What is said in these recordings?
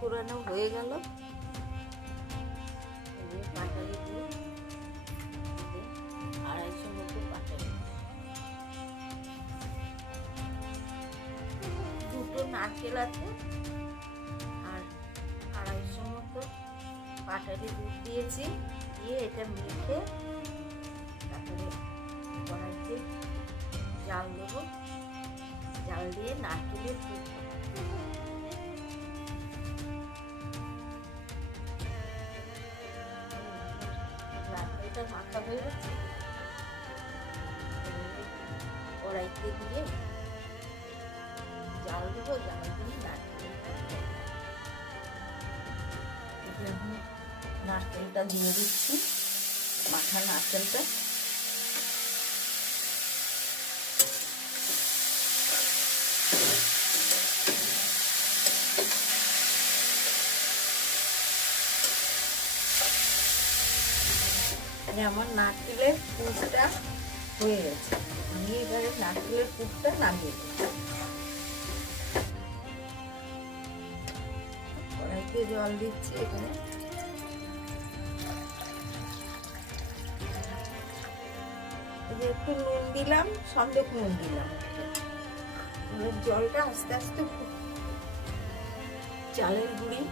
কোরানো হয়ে গেল। পাটালি দিয়ে 250 মতো পাটালি, দুটো নারকেল আছে আর 250 মতো পাটালি দুধ দিয়েছি। দিয়ে এটা মেখে তারপরে কড়াইতে জাল দেবো। জাল দিয়ে নারকেলের দুধ নারকেলটা মাখা হয়ে গেছে। কড়াইতে দিয়ে জাল দেবো। জাল দিয়ে নারকেলটা দিয়ে দিচ্ছি, মাখা নারকেলটা। আমার নারকেলের পুরটা হয়ে গেছে। আমি এবারে নারকেলের পুরটা নামিয়ে দেব। কড়াইতে জল দিচ্ছি। এখানে একটু নুন দিলাম, সন্দেশ নুন দিলাম। জলটা আস্তে আস্তে চালের গুঁড়িটা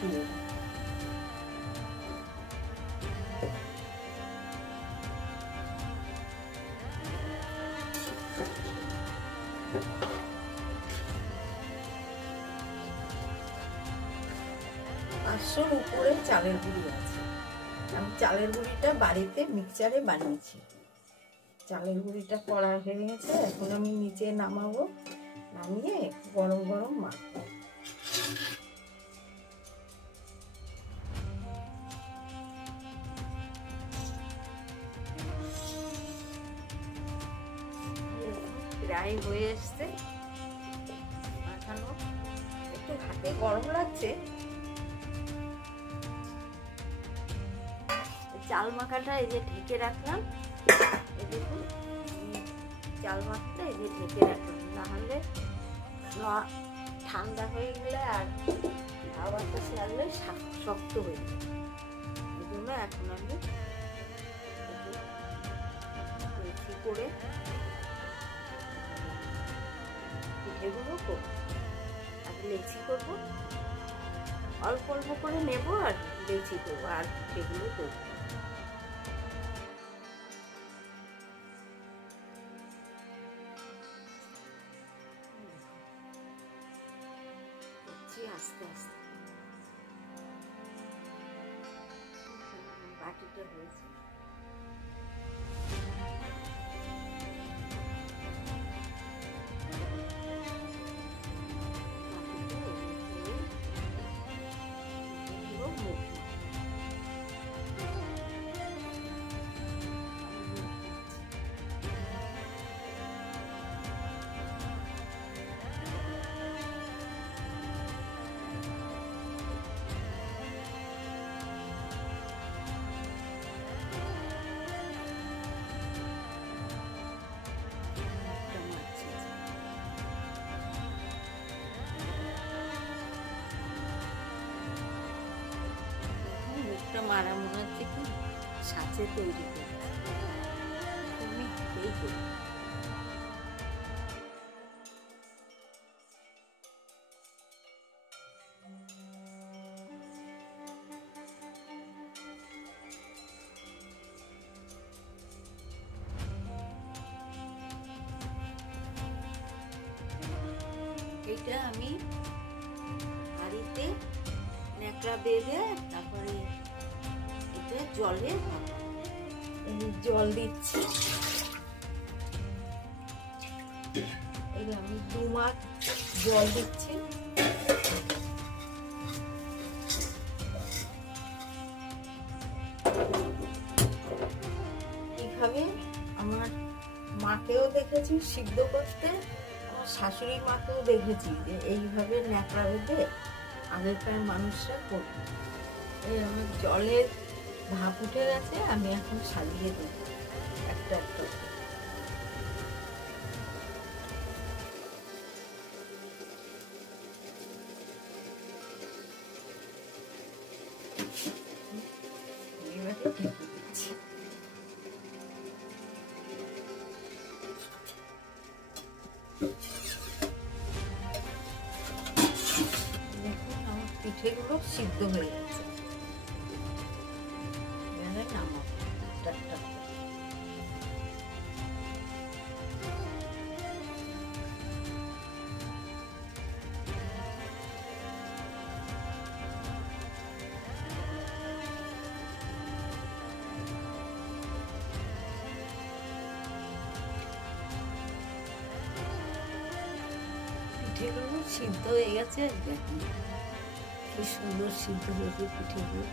দিয়ে পাঁচশোর উপরে চালের গুঁড়ি আছে। আমি চালের গুঁড়িটা বাড়িতে মিক্সচারে বানিয়েছি। চালের গুঁড়িটা কড়া হয়ে গেছে। এখন আমি নিচে নামাবো, নামিয়ে গরম গরম মাখবো। প্রায় হয়ে এসছে মাখানো। একটু হাতে গরম লাগছে। চাল মাখাটা এই যে ঢেকে রাখলাম। এই দেখুন, চাল মাখাটা এই যে ঢেকে রাখলাম, নাহলে ঠান্ডা হয়ে গেলে আর হাওয়া বাতাস লাগলে শক্ত হয়ে যাবে। ওই জন্য এখন আমি বেশি করে পিঠেগুলো করবো। আগে লেচি করবো, অল্প অল্প করে নেবো আর লেচি করবো, আর পিঠেগুলো করবো। আস্তে আস্তে বাটিটা হয়েছে। মারা মনে হচ্ছে কি সাঁচে তৈরি করছে। তুমি এই করি এইটা আমি হাঁড়িতে ন্যাকড়া বেঁধে তারপরে এটা জলে জল দিচ্ছি। এই আমি 2 মাস জল দিচ্ছি। এইভাবে আমার মাকেও দেখেছি সিদ্ধ করতে, আমার শাশুড়ি মাকেও দেখেছি যে এইভাবে ন্যাকড়া বেঁধে আগেকার মানুষরা করত। এই আমার জলের ভাপ উঠে গেছে, আমি এখন সাজিয়ে দেব একটা একটা। দেখুন আমার পিঠেগুলো সিদ্ধ হয়ে গেছে। এবারে নামাবো একটা একটা করে। পিঠেগুলো সিদ্ধ হয়ে গেছে, দেখুন কি সুন্দর সিদ্ধ হয়েছে পিঠেগুলো।